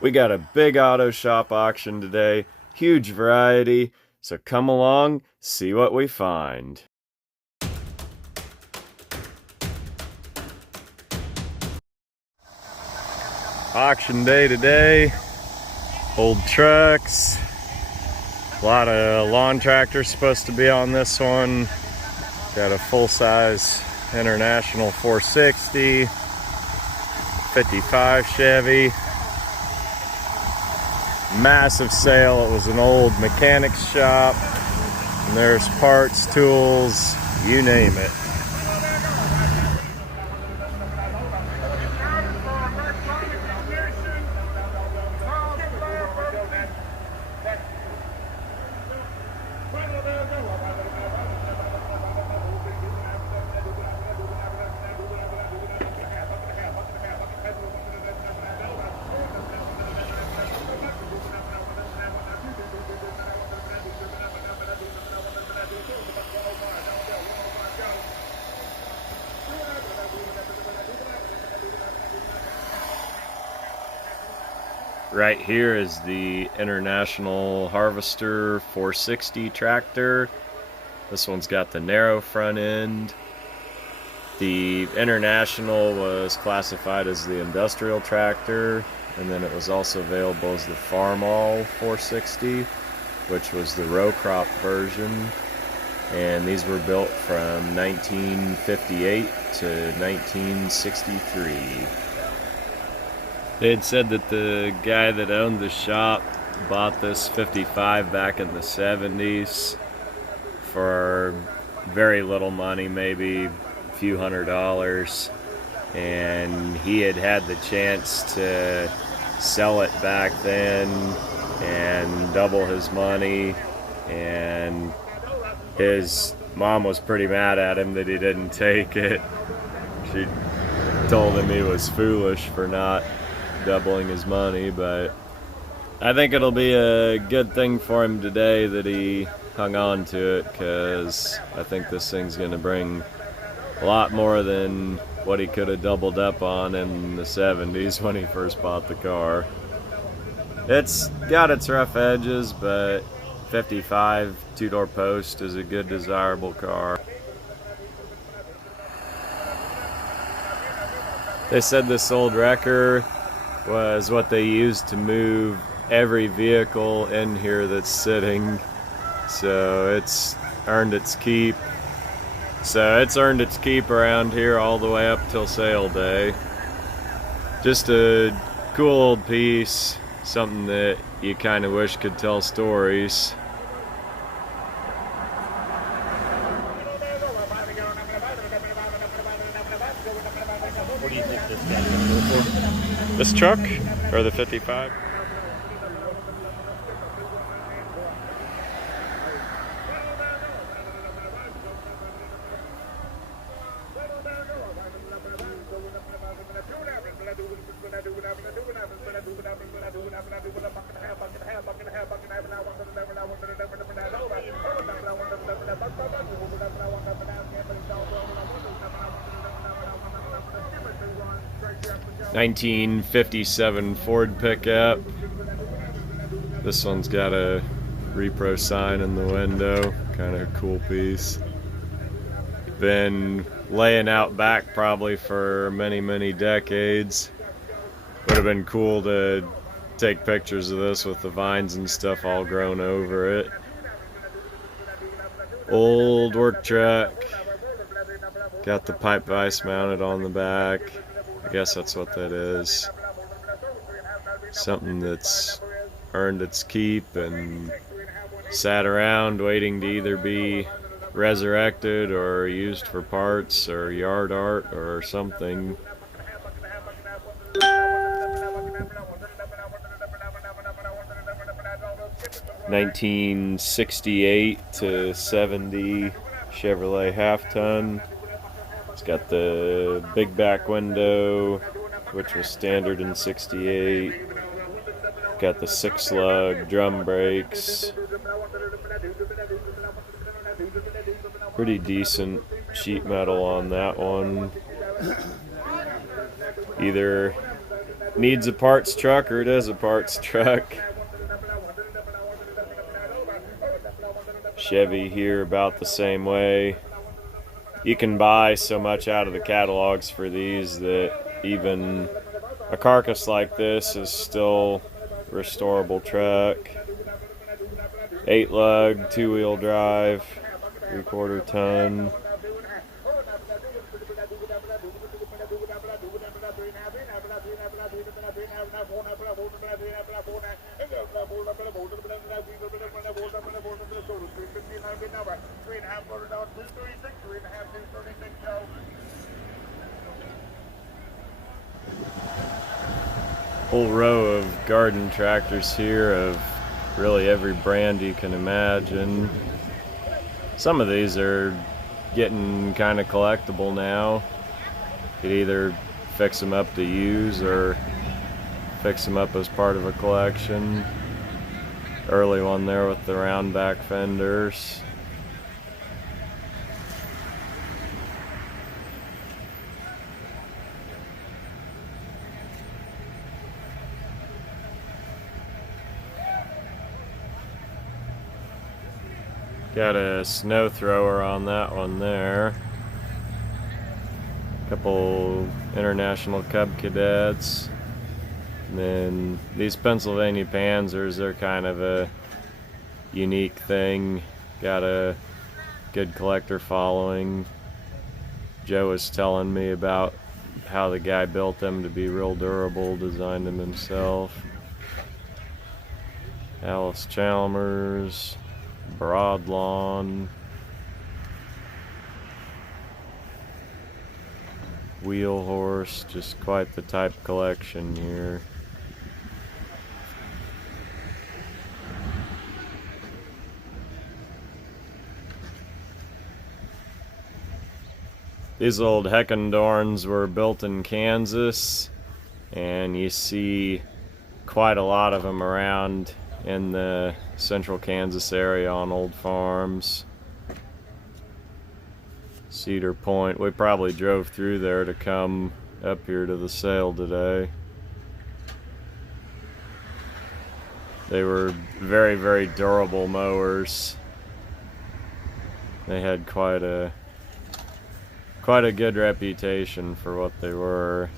We got a big auto shop auction today, huge variety, so come along, see what we find. Auction day today, old trucks, a lot of lawn tractors supposed to be on this one. Got a full-size International 460, 55 Chevy. Massive sale. It was an old mechanics shop. And there's parts, tools, you name it. Right here is the International Harvester 460 tractor. This one's got the narrow front end. The International was classified as the industrial tractor, and then it was also available as the Farmall 460, which was the row crop version. And these were built from 1958 to 1963. They had said that the guy that owned the shop bought this 55 back in the 70s for very little money, maybe a few $100s, and he had had the chance to sell it back then and double his money, and his mom was pretty mad at him that he didn't take it. She told him he was foolish for not doubling his money, but I think it'll be a good thing for him today that he hung on to it, because I think this thing's going to bring a lot more than what he could have doubled up on in the 70s when he first bought the car. It's got its rough edges, but 55 two-door post is a good, desirable car. They said this old wrecker was what they used to move every vehicle in here that's sitting, so it's earned its keep. So it's earned its keep around here all the way up till sale day. Just a cool old piece, something that you kind of wish could tell stories. What do you think this guy's going to go for? This truck or the 55? (1957) Ford pickup. This one's got a repro sign in the window, kind of a cool piece. Been laying out back probably for many decades. Would have been cool to take pictures of this with the vines and stuff all grown over it. Old work truck. Got the pipe vise mounted on the back. I guess that's what that is. Something that's earned its keep and sat around waiting to either be resurrected or used for parts or yard art or something. (1968 to 70) Chevrolet half-ton. It's got the big back window, which was standard in 68. Got the 6-lug drum brakes. Pretty decent sheet metal on that one. Either needs a parts truck, or it is a parts truck. Chevy here about the same way. You can buy so much out of the catalogs for these that even a carcass like this is still a restorable truck. 8-lug, 2-wheel drive, 3/4 ton. Whole row of garden tractors here of really every brand you can imagine. Some of these are getting kind of collectible now. You could either fix them up to use or fix them up as part of a collection. Early one there with the round back fenders. Got a snow thrower on that one there. Couple International Cub Cadets. And then these Pennsylvania Panzers, they're kind of a unique thing. Got a good collector following. Joe was telling me about how the guy built them to be real durable, designed them himself. Alice Chalmers. Broadlawn, Wheel Horse, just quite the type collection here. These old Heckendorns were built in Kansas, and you see quite a lot of them around in the central Kansas area on old farms. Cedar Point, we probably drove through there to come up here to the sale today. They were very, very durable mowers. They had quite a good reputation for what they were.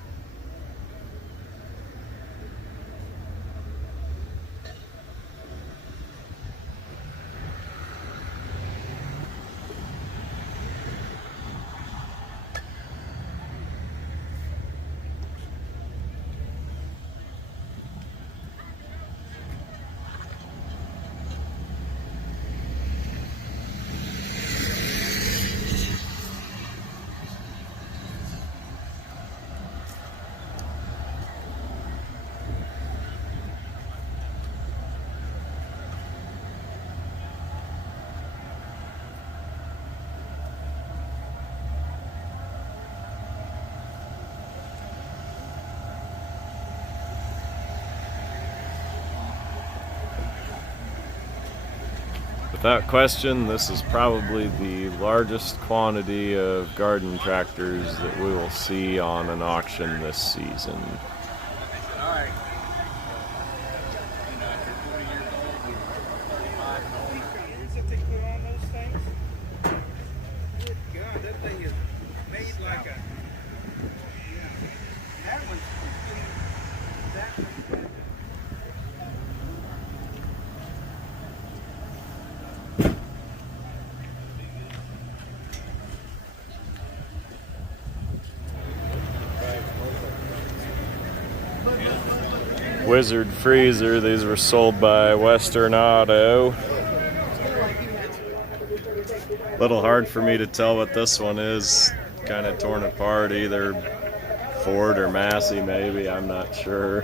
Without question, this is probably the largest quantity of garden tractors that we will see on an auction this season. Wizard freezer, these were sold by Western Auto. Little hard for me to tell what this one is, kind of torn apart, either Ford or Massey maybe, I'm not sure.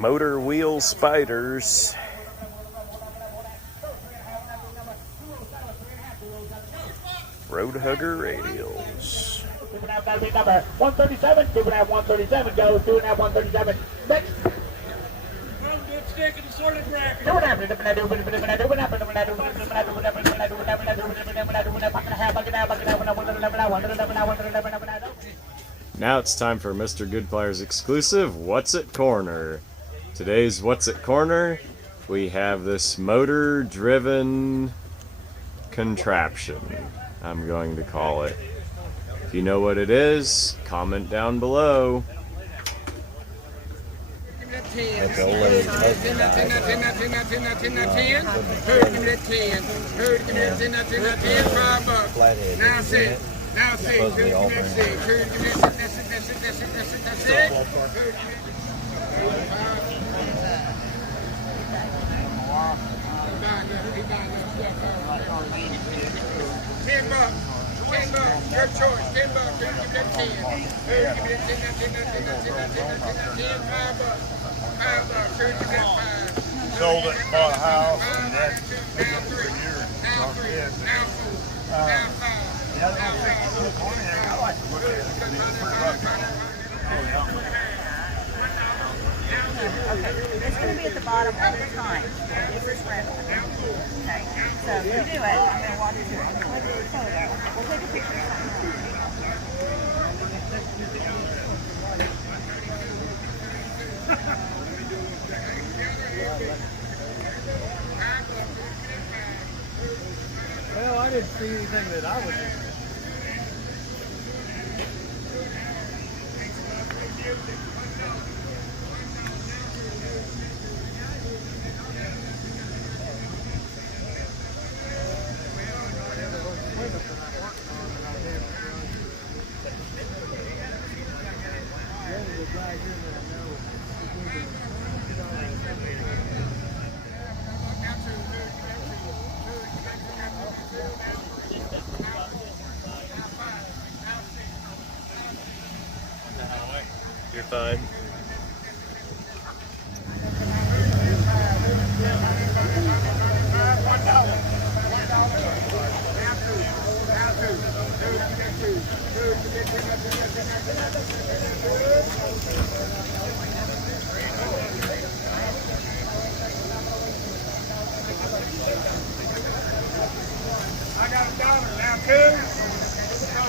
Motor wheel spiders. Road hugger radials. 137, 137 goes, 137. Next. Good stick and sorted bracket. Now it's time for Mr. Goodpliers exclusive What's It Corner. Today's What's It Corner, we have this motor driven contraption, I'm going to call it. If you know what it is, comment down below. Like a lady. Flathead. Now see. Now see. Supposedly all brand $10, your choice. $10, give me that 10. Give me that 10, $5. Give me that 5. Sold it, bought a house, and that's Now 3. Now 3. Now 4. Now 5. Now 6. Okay, it's going to be at the bottom all the time. It's a spread. Okay, so you do it. I'm going to walk you through it. I'm going to take a photo. We'll take a picture. Well, I didn't see anything that I was. You're fine. I got $1 now, 2. No,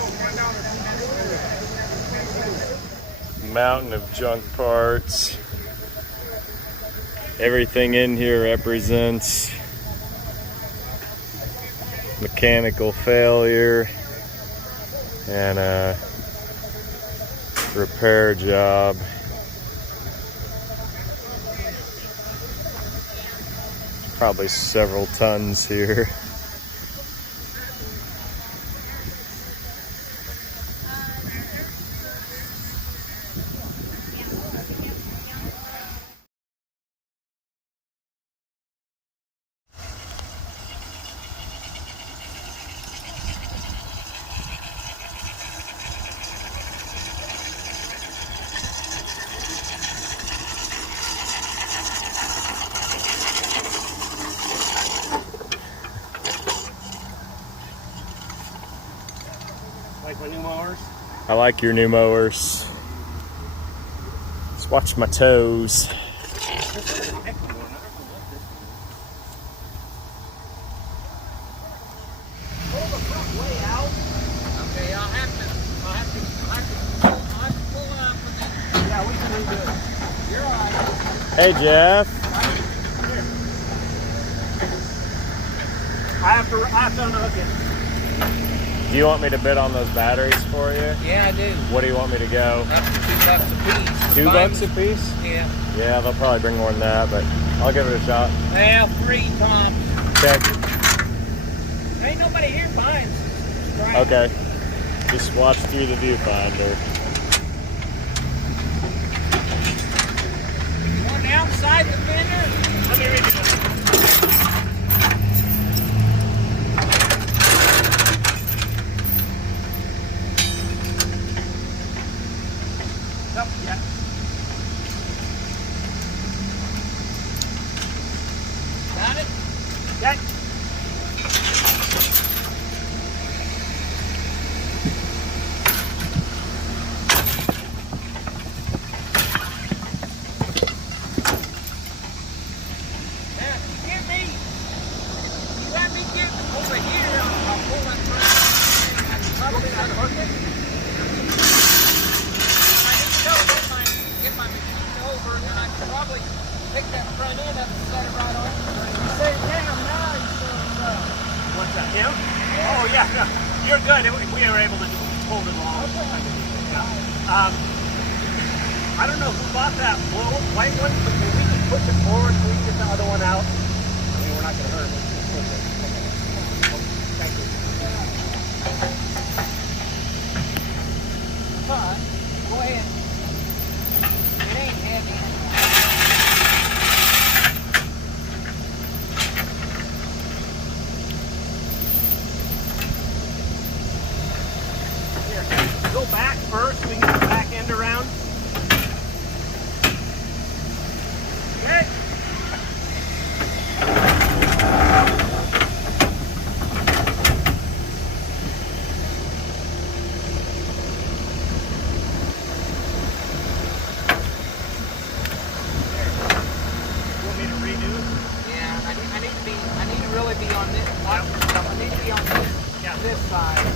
$1. Mountain of junk parts. Everything in here represents mechanical failure and a repair job. Probably several tons here. Like my new mowers. I like your new mowers. Just watch my toes. Okay, I'll have to pull up. Yeah, we can redo it. You're all right. Hey Jeff. I have to unhook it. Do you want me to bid on those batteries for you? Yeah, I do. What do you want me to go? Up to $2 a piece. $2 a piece? Yeah. Yeah, they'll probably bring more than that, but I'll give it a shot. Well, 3 tops. Okay. Ain't nobody here buying. Right. Okay. Just watch through the viewfinder. You want outside the fender? Let me redo it. Nope, yeah. Okay. What's that, him? Oh, yeah, no, you're good. We were able to hold it along. Yeah. I don't know who bought that blue white one, but maybe we can push it forward so we can get the other one out. I mean, we're not going to hurt it. Let's push it. Thank you. But, go ahead. It ain't heavy. Here, go back first. We can get the back end around. Okay. This side.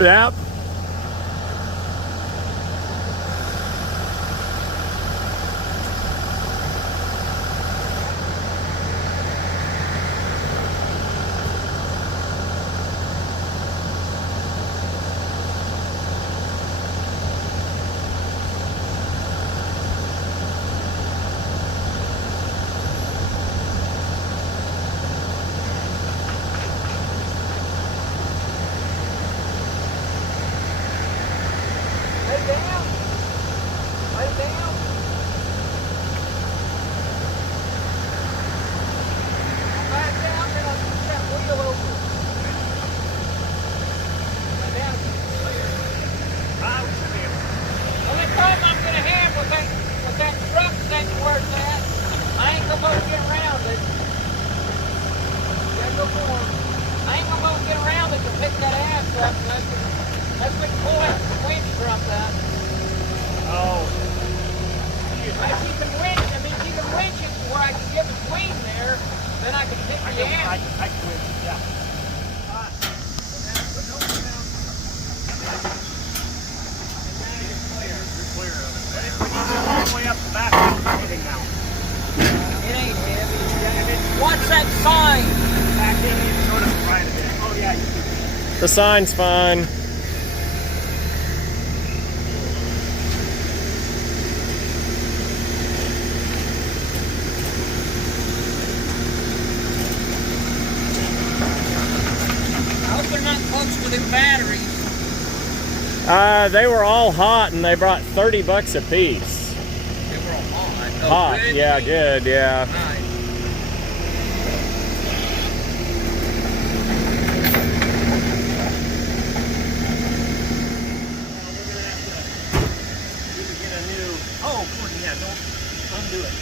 Yep. The sign's fine. I hope they're not close to the batteries. They were all hot and they brought $30 a piece. They Hot, good? yeah, good, yeah. Nice. Get a new. Oh, Gordon, yeah, don't undo it.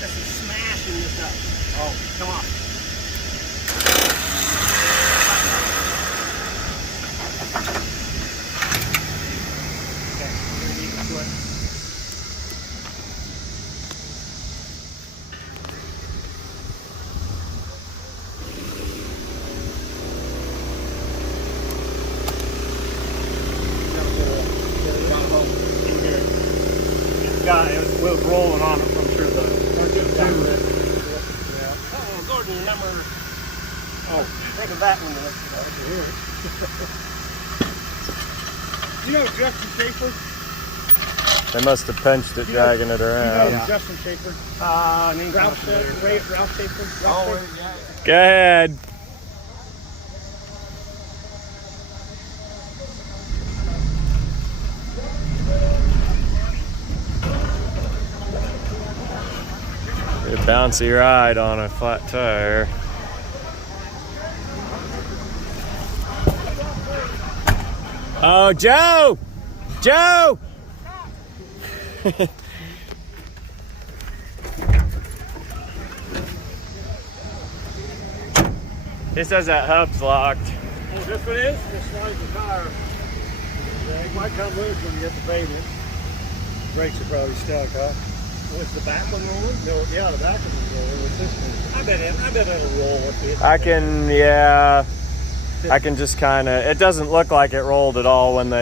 That's smashing this up. Oh, come on. Okay, we're gonna need to do it. It was rolling on it from through the. Oh, Gordon, number. Oh, think of that one. You know Justin Schaefer? They must have pinched it, dragging it around. Justin Schaefer? Name's Ralph Schaefer? Go ahead. A bouncy ride on a flat tire. Oh, Joe! Joe! He says that hub's locked. Oh, this one is? Just slides the tire. Yeah, it might come loose when you get the pavement. Brakes are probably stuck, huh? Was the back one rolling? No, yeah, the back of it rolling with this one. I bet it'll roll with it. I can, yeah. I can just kind of, it doesn't look like it rolled at all when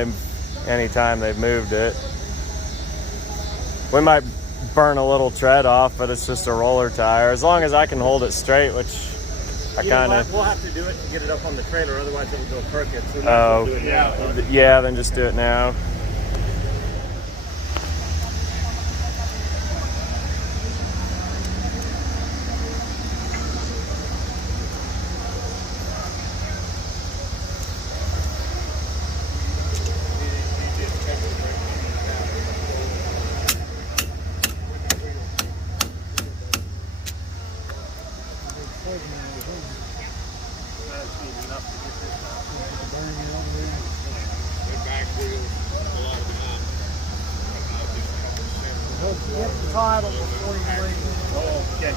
anytime they've moved it. We might burn a little tread off, but it's just a roller tire. As long as I can hold it straight, which I kind of... We'll have to do it to get it up on the trailer, otherwise it'll go crooked. So Oh, do it now. yeah, then just do it now. Get the title before you leave. Oh, okay.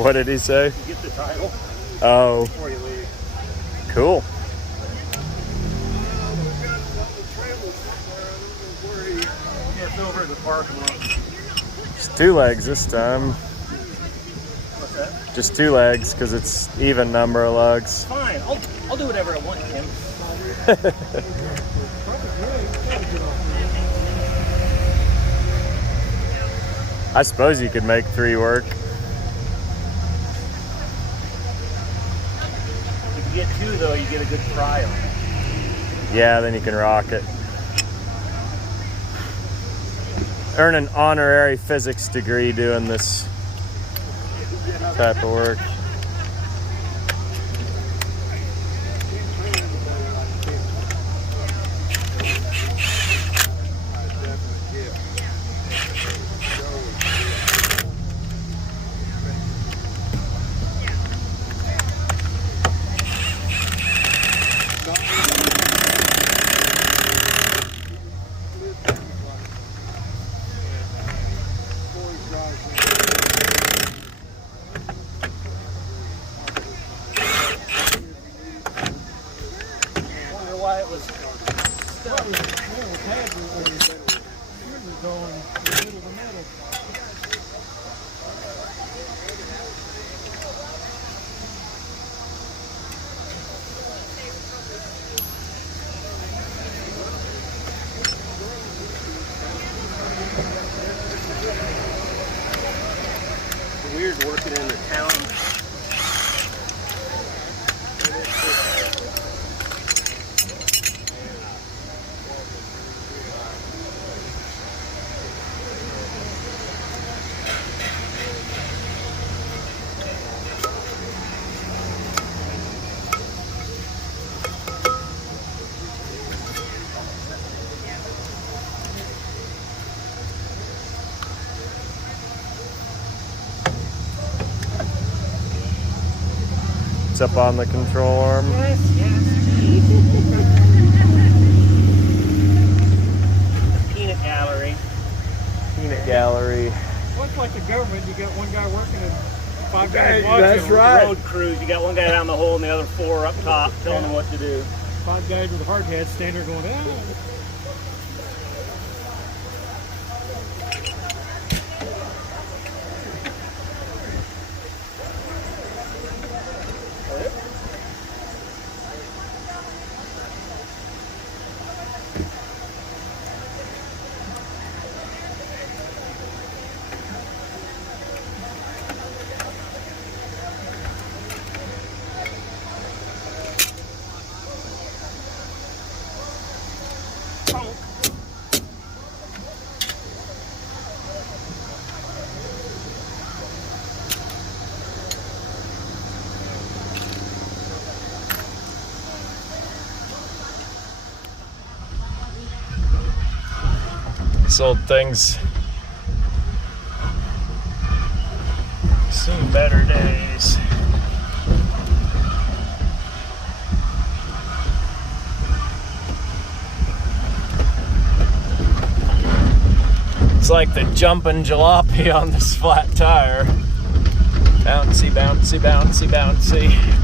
What did he say? You get the title Oh, before you leave. cool. Yeah, it's over in the parking lot. Just 2 legs this time. What's that? Just 2 legs, because it's even number of lugs. Fine, I'll do whatever I want, Tim. I suppose you could make 3 work. If you get 2 though, you get a good pry on it. Yeah, then you can rock it. Earn an honorary physics degree doing this type of work. Why it was weird working in the town. lights up on the control arm. Yes, yes. Peanut gallery. Peanut gallery. Well, it's like the government. You got one guy working and 5 guys Hey, watching. that's right. Road crews. You got one guy down the hole and the other 4 up top telling them what to do. 5 guys with hard hats standing there going, ah. These old things seen better days. It's like the jumping jalopy on this flat tire. Bouncy, bouncy, bouncy, bouncy.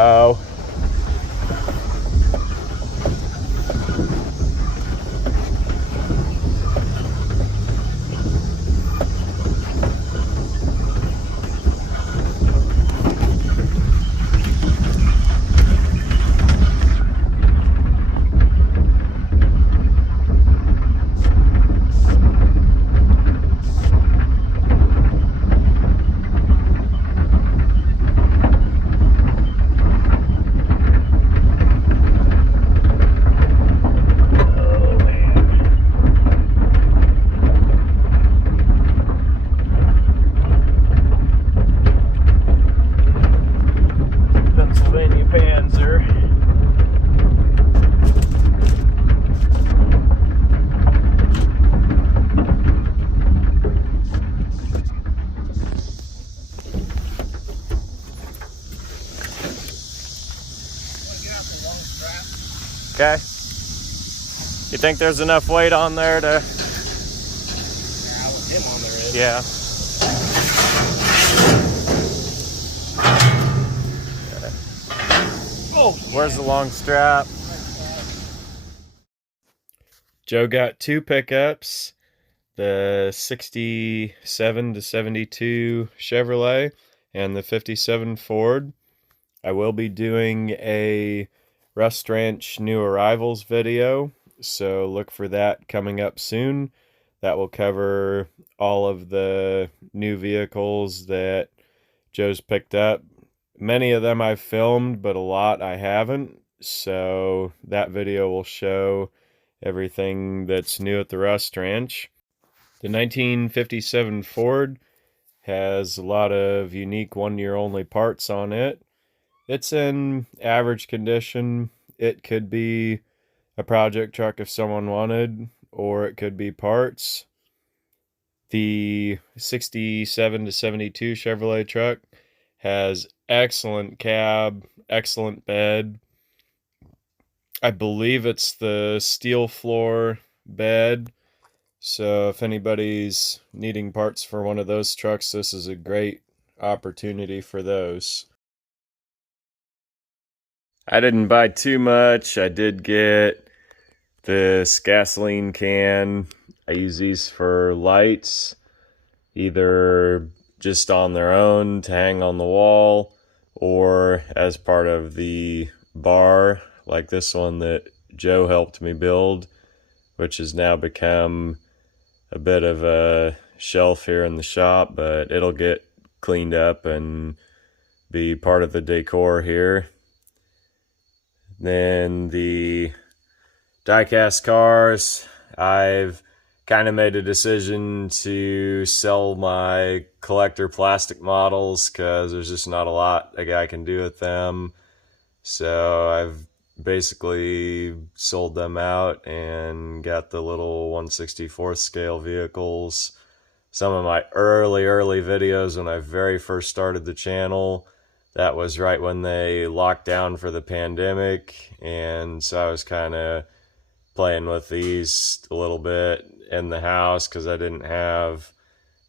Oh. Panzer. Okay. You think there's enough weight on there to? Yeah, with him on there is. Yeah. Oh, Where's the long strap? Joe got 2 pickups, the 67 to 72 Chevrolet and the 57 Ford. I will be doing a Rust Ranch new arrivals video, so look for that coming up soon. That will cover all of the new vehicles that Joe's picked up. Many of them I've filmed, but a lot I haven't. So that video will show everything that's new at the Rust Ranch. The 1957 Ford has a lot of unique one-year-only parts on it. It's in average condition. It could be a project truck if someone wanted, or it could be parts. The 67 to 72 Chevrolet truck has excellent cab, excellent bed. I believe it's the steel floor bed. So if anybody's needing parts for one of those trucks, this is a great opportunity for those. I didn't buy too much. I did get this gasoline can. I use these for lights, either just on their own to hang on the wall or as part of the bar, like this one that Joe helped me build, which has now become a bit of a shelf here in the shop, but it'll get cleaned up and be part of the decor here. Then the diecast cars, I've kind of made a decision to sell my collector plastic models because there's just not a lot a guy can do with them. So I've basically sold them out and got the little 1/64 scale vehicles. Some of my early videos when I very first started the channel, that was right when they locked down for the pandemic, and so I was kind of playing with these a little bit in the house because I didn't have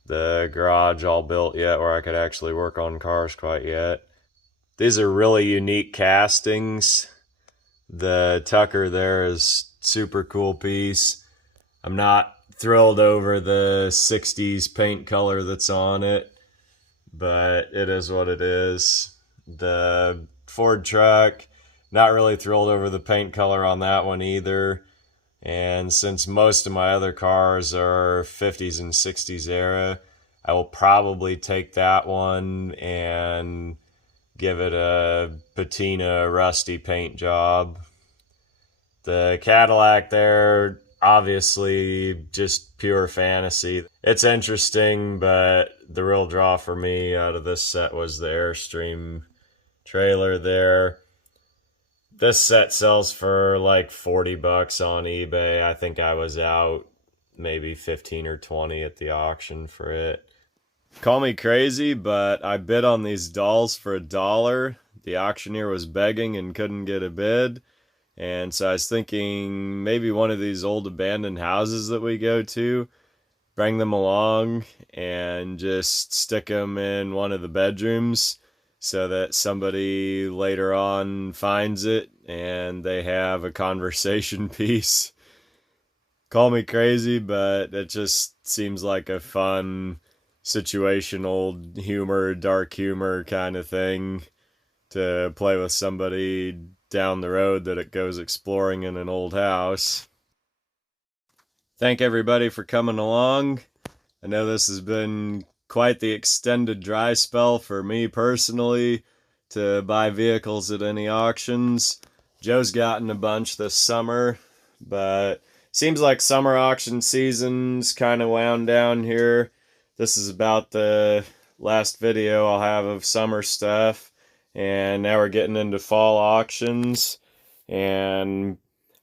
the garage all built yet where I could actually work on cars quite yet. These are really unique castings. The Tucker there is super cool piece. I'm not thrilled over the 60s paint color that's on it, but it is what it is. The Ford truck, not really thrilled over the paint color on that one either. And since most of my other cars are 50s and 60s era, I will probably take that one and give it a patina rusty paint job. The Cadillac there, obviously just pure fantasy. It's interesting, but the real draw for me out of this set was the Airstream trailer there. This set sells for like 40 bucks on eBay. I think I was out maybe 15 or 20 at the auction for it. Call me crazy, but I bid on these dolls for $1. The auctioneer was begging and couldn't get a bid. And so I was thinking maybe one of these old abandoned houses that we go to, bring them along and just stick them in one of the bedrooms so that somebody later on finds it and they have a conversation piece. Call me crazy, but it just seems like a fun situational humor, dark humor kind of thing to play with somebody down the road that it goes exploring in an old house. Thank everybody for coming along. I know this has been quite the extended dry spell for me personally to buy vehicles at any auctions. Joe's gotten a bunch this summer, but seems like summer auction season's kind of wound down here. This is about the last video I'll have of summer stuff, and now we're getting into fall auctions, and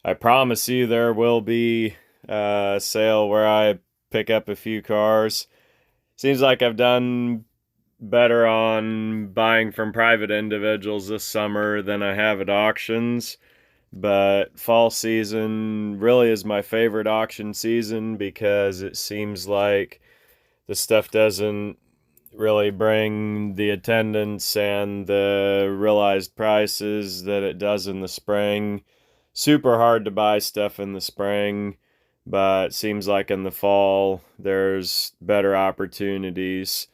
I promise you there will be a sale where I pick up a few cars. Seems like I've done better on buying from private individuals this summer than I have at auctions, but fall season really is my favorite auction season because it seems like the stuff doesn't really bring the attendance and the realized prices that it does in the spring. Super hard to buy stuff in the spring, but it seems like in the fall there's better opportunities.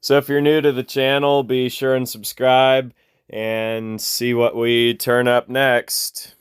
So if you're new to the channel, be sure and subscribe and see what we turn up next.